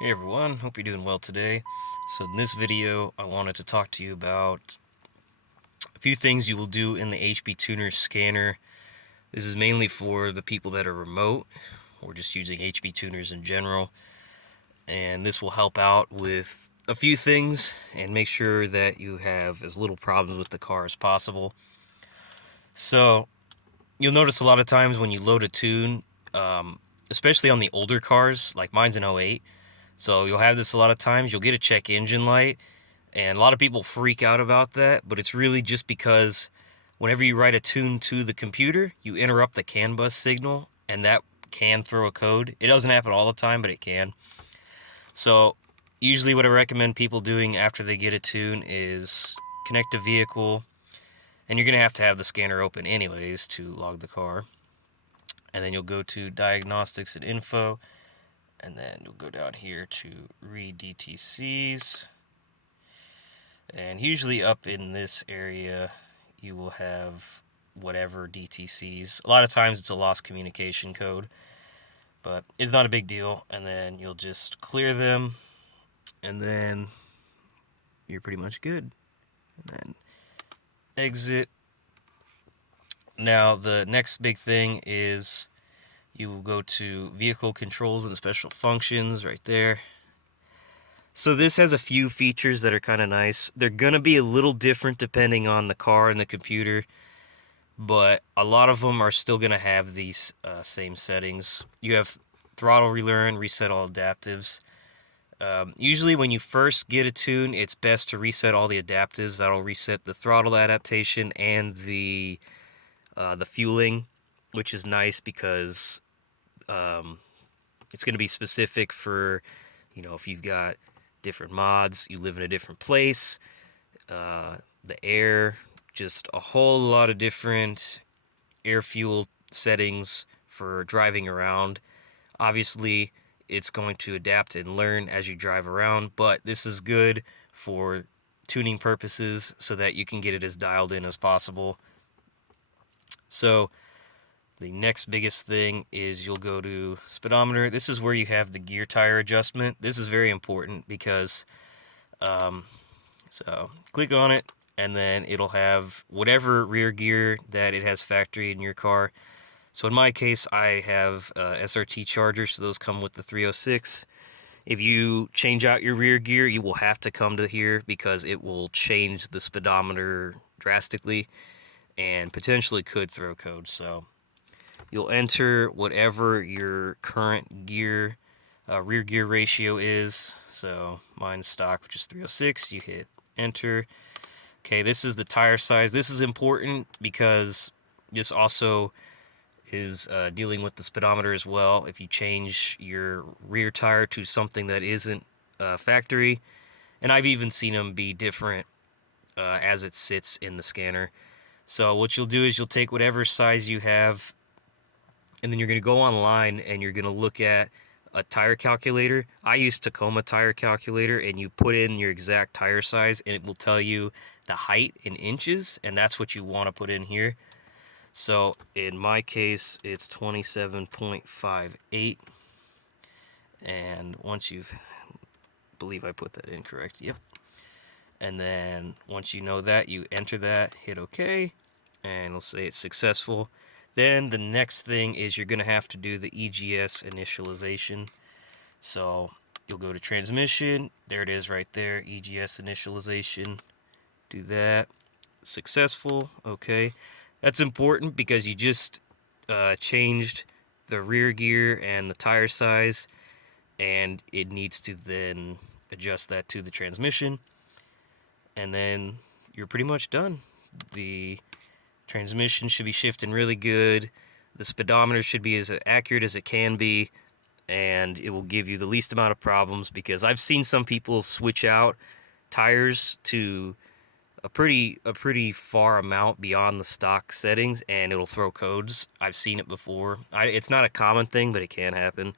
Hey everyone, hope you're doing well today. So in this video, I wanted to talk to you about a few things you will do in the Hptuners scanner. This is mainly for the people that are remote or just using Hptuners in general. And this will help out with a few things and make sure that you have as little problems with the car as possible. So you'll notice a lot of times when you load a tune, especially on the older cars, like mine's an '08, so you'll have this a lot of times. You'll get a check engine light, and a lot of people freak out about that, but it's really just because whenever you write a tune to the computer, you interrupt the CAN bus signal, and that can throw a code. It doesn't happen all the time, but it can. So usually what I recommend people doing after they get a tune is connect a vehicle, and you're going to have the scanner open anyways to log the car. And then you'll go to diagnostics and info, and then you'll go down here to read DTCs. And usually up in this area, you will have whatever DTCs. A lot of times it's a lost communication code, but it's not a big deal. And then you'll just clear them, and then you're pretty much good. And then exit. Now the next big thing is you will go to vehicle controls and special functions right there. So this has a few features that are kind of nice. They're going to be a little different depending on the car and the computer, but a lot of them are still going to have these same settings. You have throttle relearn, reset all adaptives. Usually when you first get a tune, it's best to reset all the adaptives. That'll reset the throttle adaptation and the fueling, which is nice because it's going to be specific for, if you've got different mods, you live in a different place, the air, just a whole lot of different air fuel settings for driving around. Obviously, it's going to adapt and learn as you drive around, but this is good for tuning purposes so that you can get it as dialed in as possible. So the next biggest thing is you'll go to speedometer. This is where you have the gear tire adjustment. This is very important because, so click on it, and then it'll have whatever rear gear that it has factory in your car. So in my case, I have SRT chargers, so those come with the 306. If you change out your rear gear, you will have to come to here because it will change the speedometer drastically and potentially could throw code. So you'll enter whatever your current gear, rear gear ratio is. So mine's stock, which is 306. You hit enter. Okay, this is the tire size. This is important because this also is dealing with the speedometer as well. If you change your rear tire to something that isn't factory, and I've even seen them be different as it sits in the scanner. So what you'll do is you'll take whatever size you have, and then you're going to go online and you're going to look at a tire calculator. I use Tacoma tire calculator, and you put in your exact tire size and it will tell you the height in inches, and that's what you want to put in here. So in my case, it's 27.58, and once you've, believe I put that in correct, yep. And then once you know that, you enter that, hit OK, and it'll say it's successful. Then the next thing is you're going to have to do the EGS initialization. So you'll go to transmission, there it is right there, EGS initialization, do that, successful, okay. That's important because you just changed the rear gear and the tire size, and it needs to then adjust that to the transmission, and then you're pretty much done. The transmission should be shifting really good. The speedometer should be as accurate as it can be, and it will give you the least amount of problems, because I've seen some people switch out tires to a pretty far amount beyond the stock settings, and it'll throw codes. I've seen it before. It's not a common thing, but it can happen.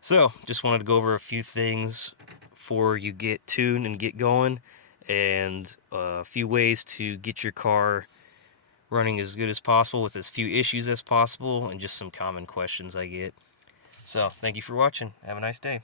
So just wanted to go over a few things before you get tuned and get going, and a few ways to get your car running as good as possible with as few issues as possible, and just some common questions I get. So thank you for watching. Have a nice day.